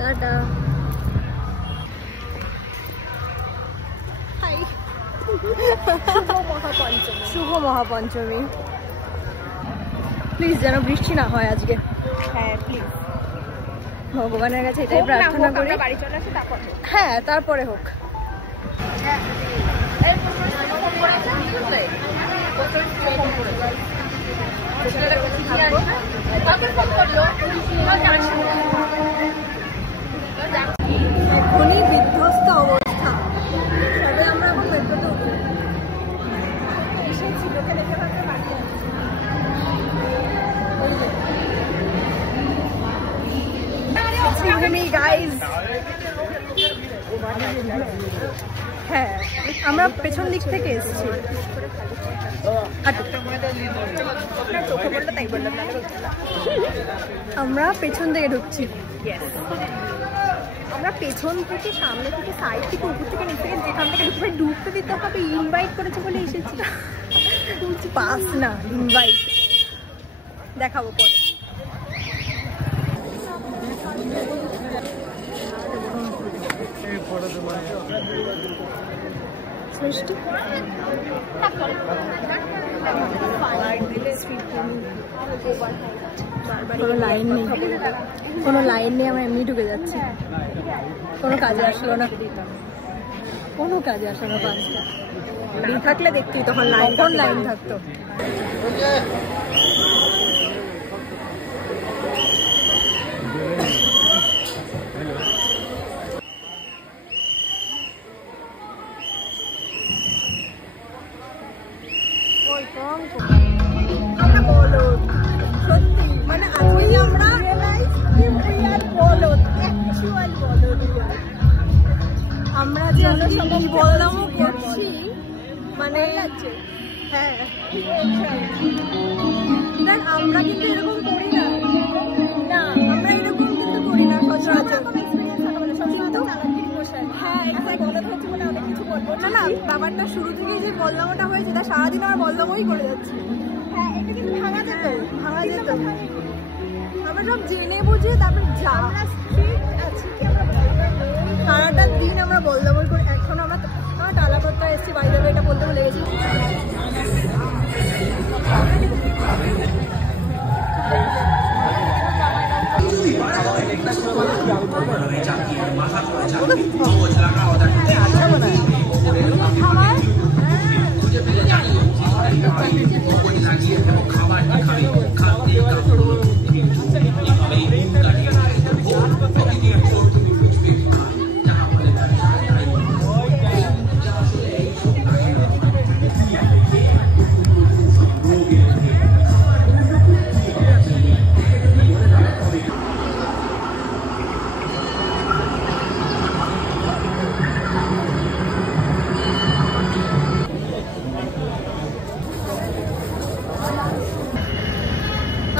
Tata. Hi, শুভ Mahapanchami. Please যেন বৃষ্টি না হয় আজকে। হ্যাঁ প্লিজ, ভগবানের কাছে এটাই প্রার্থনা করি। বাড়ি চলে আসে তারপর। হ্যাঁ, তারপরে হোক। এখনই বিধ্বস্ত অবস্থা। তবে আমরা এখন মেট্রোতে উঠবো। হ্যাঁ, আমরা পেছন দিক থেকে এসেছি। আমরা পেছন থেকে ঢুকছি। আমরা পেছন থেকে, সামনে থেকে, সাইড থেকে, উপর থেকে, নিচ থেকে, যেখান থেকে ঢুকতে দিতে হবে। ইনভাইট করেছে বলে এসেছি। পাস না, ইনভাইট। দেখাবো পরে। সৃষ্টি কোনো লাইন নেই, কোনো লাইন নেই। আমরা এমনি ঢুকে যাচ্ছি। কোনো কাজে আসলো না, কোনো কাজে আসলো না। বাসটা থাকলে দেখতি তখন লাইন, কোন লাইন থাকতো। আমরা বলদ, সত্যি মানে আজকে আমরা বলদ, অ্যাকচুয়াল বলদ। আমরা যে কি বললামও করছি, মানে হ্যাঁ, আমরা কিন্তু এরকম করি না। না, আমরা এরকম কিন্তু করি না সচরাচর। হ্যাঁ, না না, ব্যাপারটা শুরু থেকেই যে বদলামটা হয়েছে, তা সারাদিন আমরা বদলামই করে যাচ্ছি। হ্যাঁ, এটা কিন্তু ভাঙা যেত, ভাঙা যেত। আমরা সব জেনে বুঝে তারপর যা সারাটা দিন আমরা বদলামই করি। এখন আমরা টালাপত্রা এসেছি, বাড়ি যাবে, এটা বলতে ভুলে গেছি।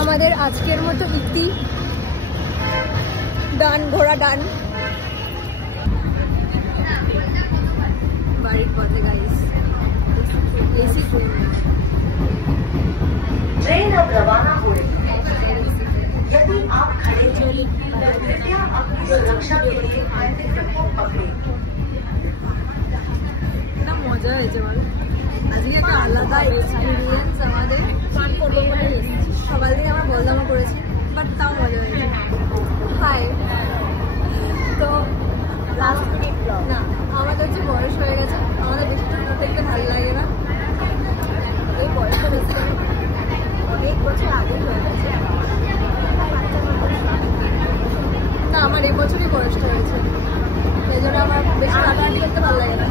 আমাদের আজকের মতো ইতি ডান, ঘোড়া ডান। বাড়ির পথে গাইস, एसी ट्रेन अब रवाना हो रही है। यदि आप खड़े हैं तो कृपया अपनी सुरक्षा के लिए हैंडल को पकड़ें। না মজা হয়েছে বলো, আজকে একটা আলাদা এক্সপিরিয়েন্স আমাদের। সকাল থেকে আমরা বলদামা করেছি, বাট তাও মজা হয়েছে। হাই, তো লাস্ট মিনিট না, আমাদের যে বয়স হয়ে গেছে, আমাদের বেশি দেখতে ভালো লাগে না। এই বয়সটা বেশি অনেক বছর আগেই হয়ে গেছে। না, আমার এই বছরই বয়সটা হয়েছে, সেই জন্য আমার বেশি রাজনীতি করতে ভালো লাগে না।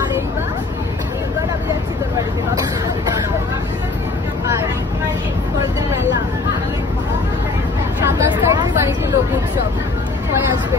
আর এইবার আমি যাচ্ছি তোর বাড়িতে, আর বলতে মেলা 27 তারিখ বাড়িতে লোক উৎসব, সবাই আসবে।